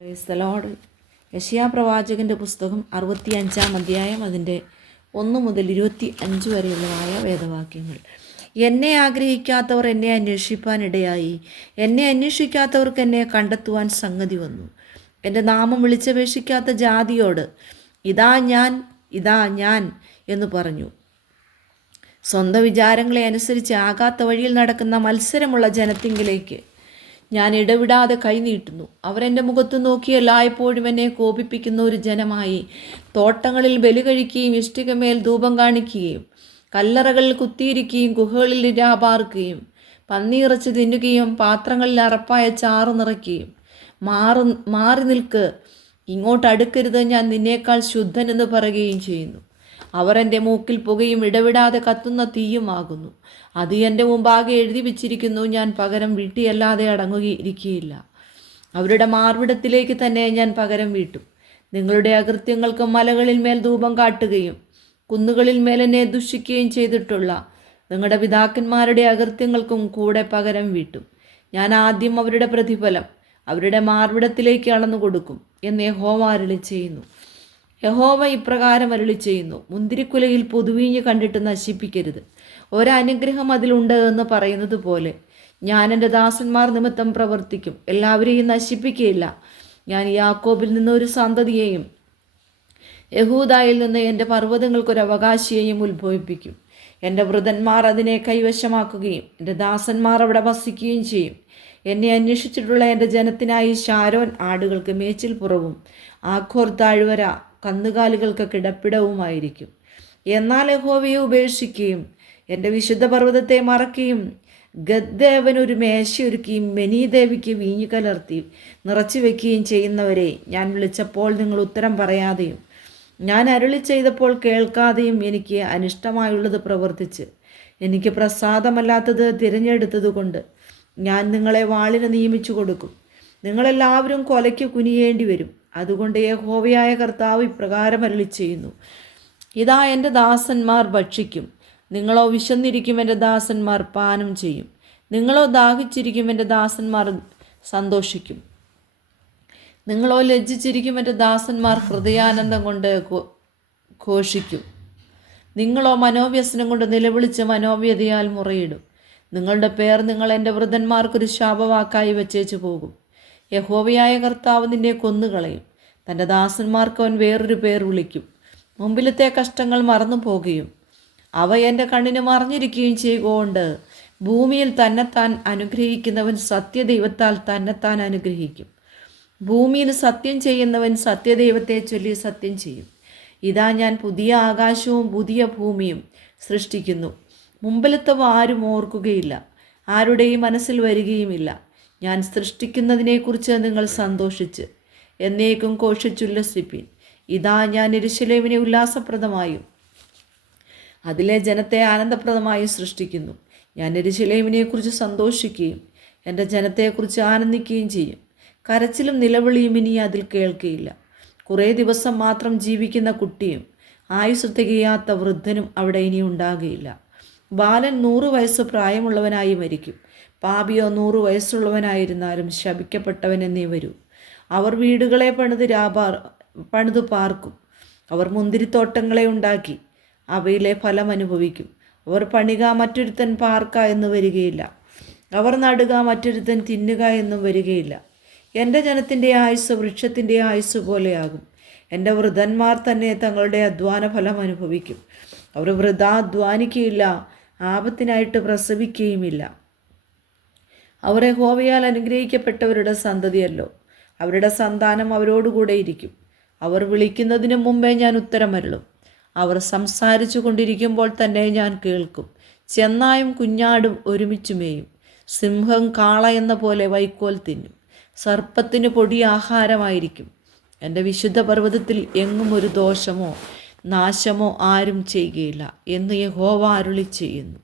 Praise the Lord. യെശയ്യാ പ്രവാചകൻ്റെ പുസ്തകം 65-ാം അധ്യായം അതിൻ്റെ 1 മുതൽ 25 വരെയുള്ളതായ വേദവാക്യങ്ങൾ. എന്നെ ആഗ്രഹിക്കാത്തവർ എന്നെ അന്വേഷിപ്പാനിടയായി. എന്നെ അന്വേഷിക്കാത്തവർക്ക് എന്നെ കണ്ടെത്തുവാൻ സംഗതി വന്നു. എൻ്റെ നാമം വിളിച്ചപേക്ഷിക്കാത്ത ജാതിയോട് ഇതാ ഞാൻ, ഇതാ ഞാൻ എന്ന് പറഞ്ഞു. സ്വന്തം വിചാരങ്ങളെ അനുസരിച്ച് ആകാത്ത വഴിയിൽ നടക്കുന്ന മത്സരമുള്ള ജനത്തിങ്കിലേക്ക് ഞാൻ ഇടവിടാതെ കൈനീട്ടുന്നു. അവരെൻ്റെ മുഖത്ത് നോക്കി എല്ലായ്പ്പോഴും എന്നെ കോപിപ്പിക്കുന്ന ഒരു ജനമായി. തോട്ടങ്ങളിൽ ബലി കഴിക്കുകയും ഇഷ്ടികമേൽ ധൂപം കാണിക്കുകയും കല്ലറകളിൽ കുത്തിയിരിക്കുകയും ഗുഹകളിൽ ഇരാപാർക്കുകയും പന്നിയിറച്ചി തിന്നുകയും പാത്രങ്ങളിൽ അറപ്പായ ചാറ് നിറയ്ക്കുകയും മാറി നിൽക്ക്, ഇങ്ങോട്ട് അടുക്കരുത്, ഞാൻ നിന്നേക്കാൾ ശുദ്ധനെന്ന് പറയുകയും ചെയ്യുന്നു. അവർ എൻ്റെ മൂക്കിൽ പുകയും ഇടവിടാതെ കത്തുന്ന തീയുമാകുന്നു. അത് എൻ്റെ മുമ്പാകെ എഴുതി വച്ചിരിക്കുന്നു, ഞാൻ പകരം വീട്ടിയല്ലാതെ അടങ്ങിയിരിക്കുകയില്ല. അവരുടെ മാർവിടത്തിലേക്ക് തന്നെ ഞാൻ പകരം വീട്ടും. നിങ്ങളുടെ അകൃത്യങ്ങൾക്ക് മലകളിൽ മേൽ ധൂപം കാട്ടുകയും കുന്നുകളിൽ മേൽ എന്നെ ദുഷിക്കുകയും ചെയ്തിട്ടുള്ള നിങ്ങളുടെ പിതാക്കന്മാരുടെ അകൃത്യങ്ങൾക്കും കൂടെ പകരം വീട്ടും. ഞാൻ ആദ്യം അവരുടെ പ്രതിഫലം അവരുടെ മാർവിടത്തിലേക്ക് അളന്നു കൊടുക്കും എന്ന് യഹോവ അരുളി ചെയ്യുന്നു. യഹോവ ഇപ്രകാരം അരുളി ചെയ്യുന്നു: മുന്തിരിക്കുലയിൽ പുതുവീഞ്ഞ് കണ്ടിട്ട് നശിപ്പിക്കരുത്. ഒരനുഗ്രഹം അതിലുണ്ട് എന്ന് പറയുന്നത് പോലെ ഞാൻ എൻ്റെ ദാസന്മാർ നിമിത്തം പ്രവർത്തിക്കും, എല്ലാവരെയും നശിപ്പിക്കുകയില്ല. ഞാൻ യാക്കോബിൽ നിന്ന് ഒരു സന്തതിയെയും യഹൂദായിൽ നിന്ന് എൻ്റെ പർവ്വതങ്ങൾക്കൊരു അവകാശിയെയും ഉത്ഭവിപ്പിക്കും. എൻ്റെ വൃതന്മാർ അതിനെ കൈവശമാക്കുകയും എൻ്റെ ദാസന്മാർ അവിടെ വസിക്കുകയും ചെയ്യും. എന്നെ അന്വേഷിച്ചിട്ടുള്ള എൻ്റെ ജനത്തിനായി ഷാരോൻ ആടുകൾക്ക് മേച്ചിൽ പുറവും ആഖോർ താഴ്വര കന്നുകാലികൾക്ക് കിടപ്പിടവുമായിരിക്കും. എന്നാൽ യഹോവയെ ഉപേക്ഷിക്കുകയും എൻ്റെ വിശുദ്ധ പർവ്വതത്തെ മറക്കുകയും ഗദ്ദേവന് ഒരു മേശയൊരുക്കുകയും മെനീദേവിക്ക് വീഞ്ഞു കലർത്തി നിറച്ചു വയ്ക്കുകയും ചെയ്യുന്നവരെ ഞാൻ വിളിച്ചപ്പോൾ നിങ്ങൾ ഉത്തരം പറയാതെയും ഞാൻ അരുളി ചെയ്തപ്പോൾ കേൾക്കാതെയും എനിക്ക് അനിഷ്ടമായുള്ളത് പ്രവർത്തിച്ച് എനിക്ക് പ്രസാദമല്ലാത്തത് തിരഞ്ഞെടുത്തതുകൊണ്ട് ഞാൻ നിങ്ങളെ വാളിന് നിയമിച്ചു കൊടുക്കും. നിങ്ങളെല്ലാവരും കൊലയ്ക്ക് കുനിയേണ്ടി വരും. അതുകൊണ്ട് യഹോവയായ കർത്താവ് ഇപ്രകാരം അരുളി ചെയ്യുന്നു: ഇതാ എൻ്റെ ദാസന്മാർ ഭക്ഷിക്കും, നിങ്ങളോ വിശന്നിരിക്കും. എൻ്റെ ദാസന്മാർ പാനം ചെയ്യും, നിങ്ങളോ ദാഹിച്ചിരിക്കും. എൻ്റെ ദാസന്മാർ സന്തോഷിക്കും, നിങ്ങളോ ലജ്ജിച്ചിരിക്കും. എൻ്റെ ദാസന്മാർ ഹൃദയാനന്ദം കൊണ്ട് ഘോഷിക്കും. നിങ്ങളോ മനോവ്യസനം കൊണ്ട് നിലവിളിച്ച് മനോവ്യതയാൽ മുറയിടും. നിങ്ങളുടെ പേർ നിങ്ങൾ എൻ്റെ വൃതന്മാർക്കൊരു ശാപവാക്കായി വച്ചേച്ചു പോകും. യഹോവയായ കർത്താവ് നിന്നെ കൊന്നുകളയും. തൻ്റെ ദാസന്മാർക്ക് അവൻ വേറൊരു പേർ വിളിക്കും. മുമ്പിലത്തെ കഷ്ടങ്ങൾ മറന്നു പോകുകയും അവ എൻ്റെ കണ്ണിന് മറഞ്ഞിരിക്കുകയും ചെയ്യുകൊണ്ട് ഭൂമിയിൽ തന്നെത്താൻ അനുഗ്രഹിക്കുന്നവൻ സത്യദൈവത്താൽ തന്നെത്താൻ അനുഗ്രഹിക്കും. ഭൂമിയിൽ സത്യം ചെയ്യുന്നവൻ സത്യദൈവത്തെ ചൊല്ലി സത്യം ചെയ്യും. ഇതാ ഞാൻ പുതിയ ആകാശവും പുതിയ ഭൂമിയും സൃഷ്ടിക്കുന്നു. മുമ്പിലത്തവ ആരും ഓർക്കുകയില്ല, ആരുടെയും മനസ്സിൽ വരികയുമില്ല. ഞാൻ സൃഷ്ടിക്കുന്നതിനെക്കുറിച്ച് നിങ്ങൾ സന്തോഷിച്ച് എന്നേക്കും ഘോഷിച്ചുല്ലസിപ്പിൻ. ഇതാ ഞാൻ യെരൂശലേമിനെ ഉല്ലാസപ്രദമായും അതിലെ ജനത്തെ ആനന്ദപ്രദമായും സൃഷ്ടിക്കുന്നു. ഞാൻ യെരൂശലേമിനെക്കുറിച്ച് സന്തോഷിക്കുകയും എൻ്റെ ജനത്തെക്കുറിച്ച് ആനന്ദിക്കുകയും ചെയ്യും. കരച്ചിലും നിലവിളിയും ഇനി അതിൽ കേൾക്കുകയില്ല. കുറേ ദിവസം മാത്രം ജീവിക്കുന്ന കുട്ടിയും ആയുസ്സ് തികയാത്ത വൃദ്ധനും അവിടെ ഇനി ഉണ്ടാകുകയില്ല. ബാലൻ 100 വയസ്സ് പ്രായമുള്ളവനായി മരിക്കും. പാപിയോ 100 വയസ്സുള്ളവനായിരുന്നാലും ശപിക്കപ്പെട്ടവൻ എന്നേ വരൂ. അവർ വീടുകളെ പണിതു പാർക്കും. അവർ മുന്തിരിത്തോട്ടങ്ങളെ ഉണ്ടാക്കി അവയിലെ ഫലം അനുഭവിക്കും. അവർ പണിക മറ്റൊരുത്തൻ പാർക്ക എന്ന് വരികയില്ല. അവർ നടുക മറ്റൊരുത്തൻ തിന്നുക എന്നും വരികയില്ല. എൻ്റെ ജനത്തിൻ്റെ ആയുസ് വൃക്ഷത്തിൻ്റെ ആയുസ് പോലെയാകും. എൻ്റെ വൃദ്ധന്മാർ തന്നെ തങ്ങളുടെ അധ്വാന ഫലം അനുഭവിക്കും. അവർ വൃഥാ അധ്വാനിക്കുകയില്ല, ആപത്തിനായിട്ട് പ്രസവിക്കുകയുമില്ല. അവർ യഹോവയാൽ അനുഗ്രഹിക്കപ്പെട്ടവരുടെ സന്തതിയല്ലോ. അവരുടെ സന്താനം അവരോടുകൂടെ ഇരിക്കും. അവർ വിളിക്കുന്നതിന് മുമ്പേ ഞാൻ ഉത്തരമരുളും. അവർ സംസാരിച്ചു കൊണ്ടിരിക്കുമ്പോൾ തന്നെ ഞാൻ കേൾക്കും. ചെന്നായും കുഞ്ഞാടും ഒരുമിച്ചു മേയും. സിംഹം കാള എന്ന പോലെ വൈക്കോൽ തിന്നും. സർപ്പത്തിന് പൊടി ആഹാരമായിരിക്കും. എൻ്റെ വിശുദ്ധ പർവ്വതത്തിൽ എങ്ങും ഒരു ദോഷമോ നാശമോ ആരും ചെയ്യുകയില്ല എന്ന് യഹോവ അരുളി ചെയ്യുന്നു.